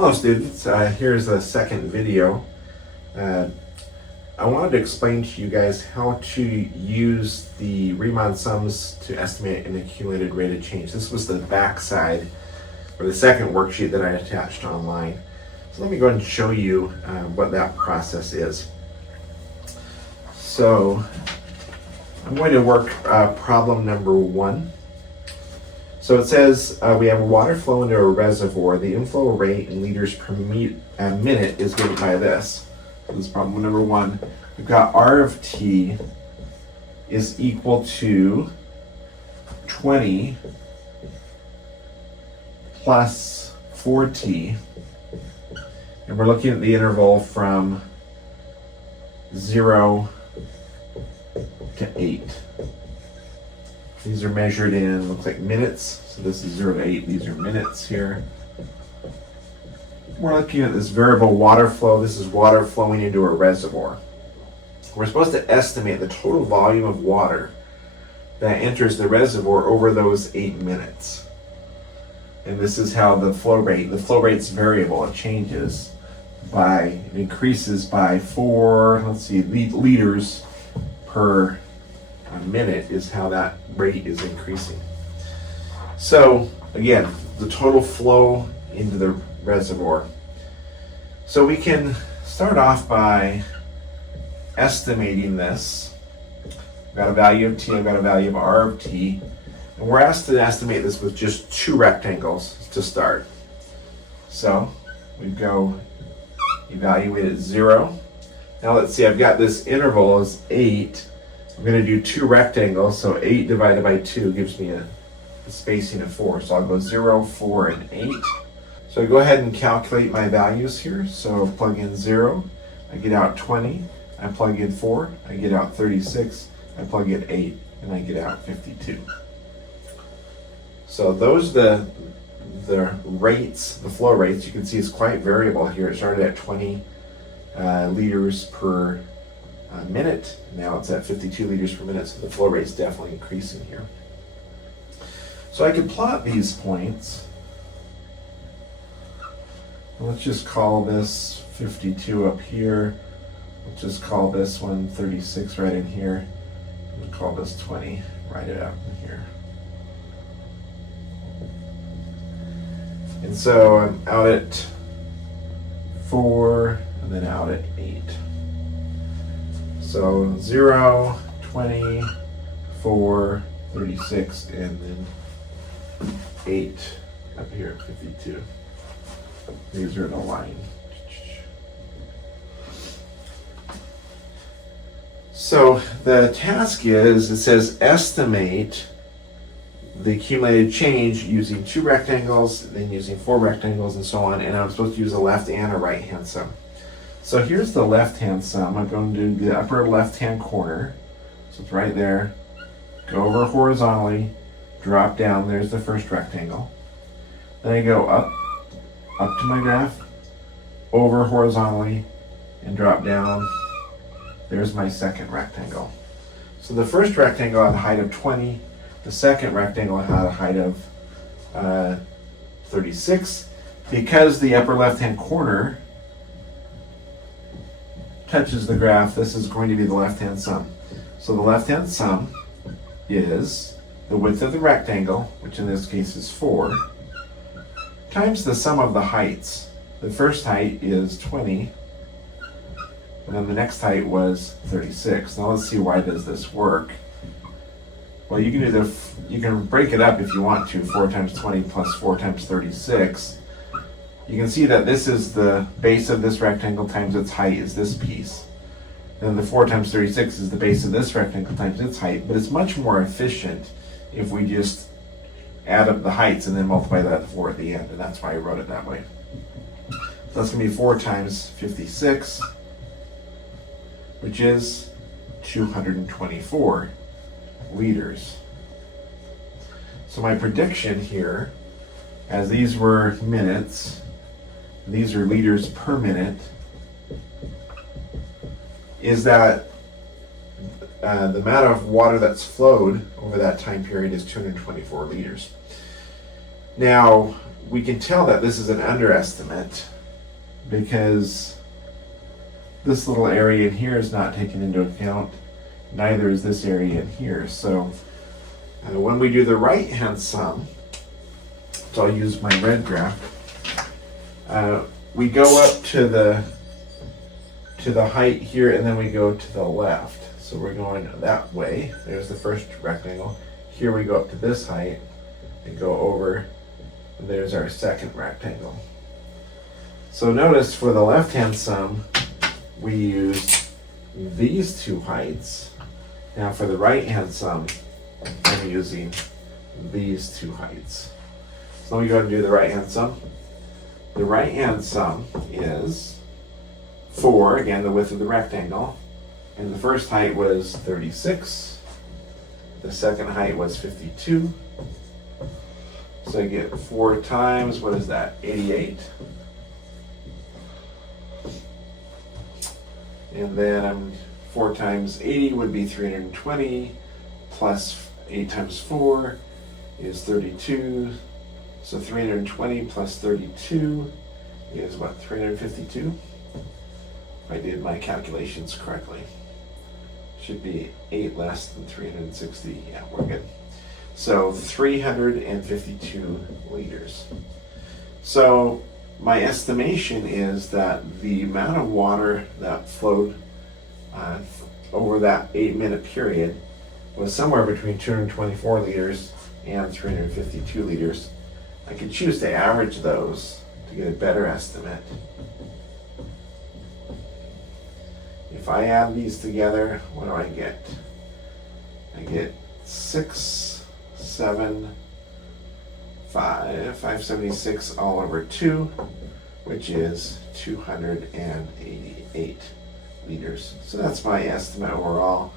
Hello students, here's the second video. I wanted to explain to you guys how to use the Riemann Sums to estimate an accumulated rate of change. This was the back side, or the second worksheet that I attached online. So let me go ahead and show you what that process is. So I'm going to work problem number 1. So it says we have water flow into a reservoir. The inflow rate in liters per minute is given by this. So this is problem number 1. We've got R of t is equal to 20 plus 4t. And we're looking at the interval from 0 to 8. These are measured in, looks like minutes. So this is 0 to 8. These are minutes here. We're looking at this variable water flow. This is water flowing into a reservoir. We're supposed to estimate the total volume of water that enters the reservoir over those 8 minutes. And this is how the flow rate's variable. It changes it increases by 4, liters per minute is how that rate is increasing. So again, the total flow into the reservoir. So we can start off by estimating this. I've got a value of t, I've got a value of r of t, and we're asked to estimate this with just 2 rectangles to start. So we go evaluate at 0. Now let's see, I've got this interval as 8. I'm going to do 2 rectangles, so 8 divided by 2 gives me a spacing of 4. So I'll go 0, 4, and 8. So I go ahead and calculate my values here. So plug in 0, I get out 20. I plug in 4, I get out 36. I plug in 8, and I get out 52. So those are the rates, the flow rates. You can see it's quite variable here. It started at 20 liters per minute. Now it's at 52 liters per minute, so the flow rate is definitely increasing here. So I can plot these points. Let's just call this 52 up here. Let's just call this one 36 right in here. We'll call this 20 right up in here. And so I'm out at 4 and then out at 8. So 0, 20, 4, 36, and then 8 up here at 52. These are in a line. So the task is, it says estimate the accumulated change using 2 rectangles, then using 4 rectangles, and so on, and I'm supposed to use a left and a right hand sum. So here's the left-hand sum. I'm going to do the upper left-hand corner. So it's right there. Go over horizontally, drop down. There's the first rectangle. Then I go up to my graph, over horizontally, and drop down. There's my second rectangle. So the first rectangle had a height of 20. The second rectangle had a height of 36. Because the upper left-hand corner touches the graph, this is going to be the left-hand sum. So the left-hand sum is the width of the rectangle, which in this case is 4, times the sum of the heights. The first height is 20, and then the next height was 36. Now let's see, why does this work? Well, you can break it up if you want to. 4 times 20 plus 4 times 36. You can see that this is the base of this rectangle times its height is this piece. Then the 4 times 36 is the base of this rectangle times its height, but it's much more efficient if we just add up the heights and then multiply that 4 at the end, and that's why I wrote it that way. So that's going to be 4 times 56, which is 224 liters. So my prediction here, as these were minutes, these are liters per minute, is that the amount of water that's flowed over that time period is 224 liters. Now, we can tell that this is an underestimate because this little area in here is not taken into account. Neither is this area in here. So when we do the right-hand sum, so I'll use my red graph, we go up to the height here, and then we go to the left. So we're going that way. There's the first rectangle. Here we go up to this height and go over. And there's our second rectangle. So notice for the left-hand sum, we use these two heights. Now for the right-hand sum, I'm using these two heights. So let me go ahead and do the right-hand sum. The right-hand sum is 4, again, the width of the rectangle. And the first height was 36. The second height was 52. So I get 4 times, what is that, 88? And then 4 times 80 would be 320, plus 8 times 4 is 32. So 320 plus 32 is what, 352? If I did my calculations correctly. Should be 8 less than 360. Yeah, we're good. So 352 liters. So my estimation is that the amount of water that flowed over that 8-minute period was somewhere between 224 liters and 352 liters. I could choose to average those to get a better estimate. If I add these together, what do I get? I get 576 all over 2, which is 288 liters. So that's my estimate overall.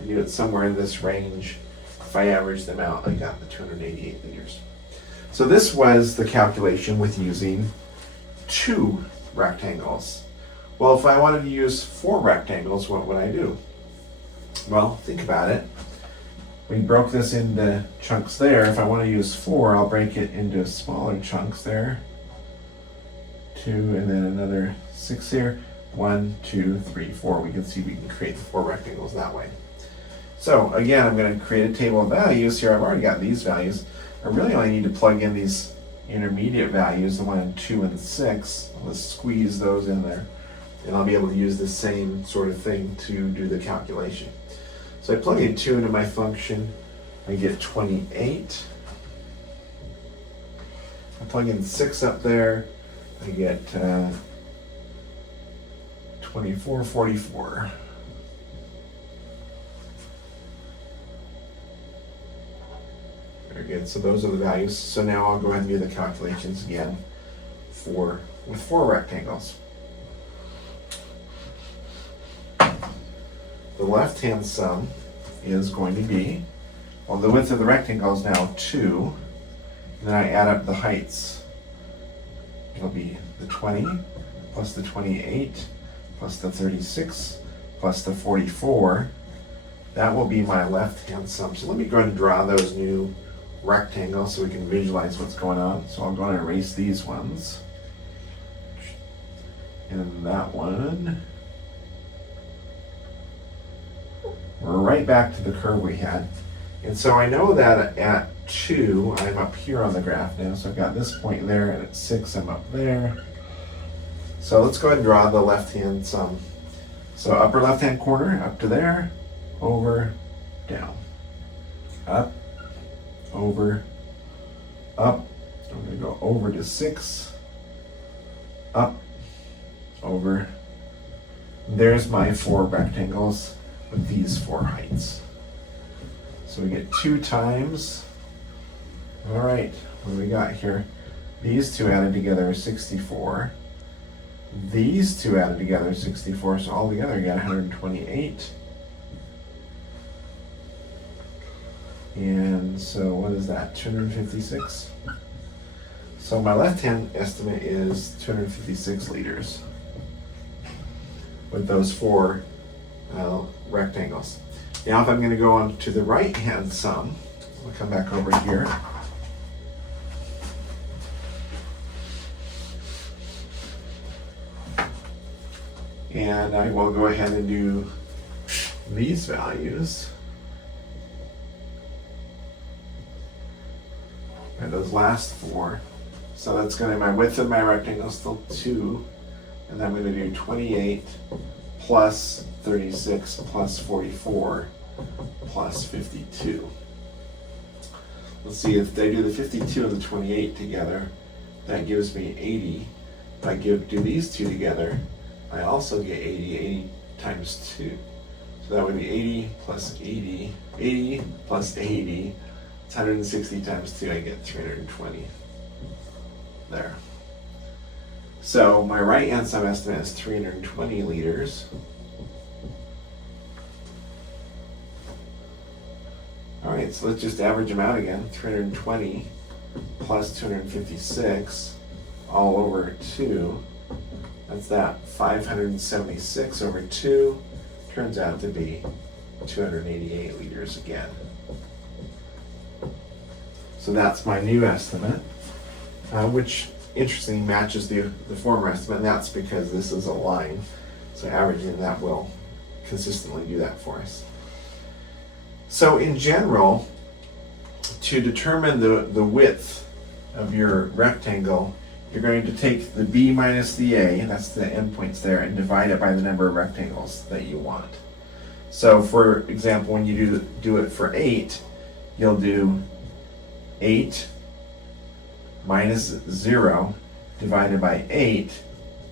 I knew it's somewhere in this range. If I average them out, I got the 288 liters. So this was the calculation with using 2 rectangles. Well, if I wanted to use 4 rectangles, what would I do? Well, think about it. We broke this into chunks there. If I want to use 4, I'll break it into smaller chunks there. 2, and then another 6 here. 1, 2, 3, 4. We can see we can create the 4 rectangles that way. So again, I'm going to create a table of values here. I've already got these values. I really only need to plug in these intermediate values, the 1 and 2 and 6. Let's squeeze those in there. And I'll be able to use the same sort of thing to do the calculation. So I plug in 2 into my function, I get 28. I plug in 6 up there, I get 2444. Very good, so those are the values. So now I'll go ahead and do the calculations again with 4 rectangles. The left-hand sum is going to be, well, the width of the rectangle is now 2, and then I add up the heights. It'll be the 20 plus the 28 plus the 36 plus the 44. That will be my left-hand sum. So let me go ahead and draw those new rectangles so we can visualize what's going on. So I'll go and erase these ones. And that one. We're right back to the curve we had. And so I know that at 2, I'm up here on the graph now. So I've got this point there, and at 6, I'm up there. So let's go ahead and draw the left-hand sum. So upper left-hand corner, up to there, over, down. Up, over, up. So I'm going to go over to 6, up, over. There's my 4 rectangles with these 4 heights. So we get 2 times, all right, what do we got here? These 2 added together are 64. These 2 added together are 64, so all together you got 128. And so what is that, 256? So my left-hand estimate is 256 liters with those 4 rectangles. Now if I'm going to go on to the right hand sum, I'll come back over here. And I will go ahead and do these values. And those last four. So that's going to be my width of my rectangle is still 2. And then I'm going to do 28 plus 36 plus 44 plus 52. Let's see, if they do the 52 and the 28 together, that gives me 80. If I do these two together, I also get 80. 80 times 2. So that would be 80 plus 80. 80 plus 80. It's 160 times 2. I get 320. There. So my right hand sum estimate is 320 liters. All right, so let's just average them out again. 320 plus 256 all over 2. That's that. 576 over 2 turns out to be 288 liters again. So that's my new estimate, which interestingly matches the former estimate, and that's because this is a line. So averaging that will consistently do that for us. So in general, to determine the width of your rectangle, you're going to take the B minus the A, that's the endpoints there, and divide it by the number of rectangles that you want. So for example, when you do it for 8, you'll do 8 minus 0 divided by 8,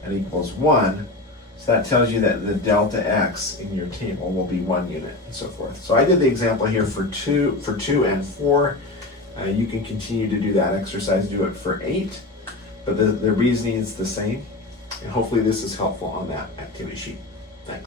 that equals 1. So that tells you that the delta x in your table will be 1 unit and so forth. So I did the example here for 2 and 4. You can continue to do that exercise, do it for 8, but the reasoning is the same. And hopefully this is helpful on that activity sheet.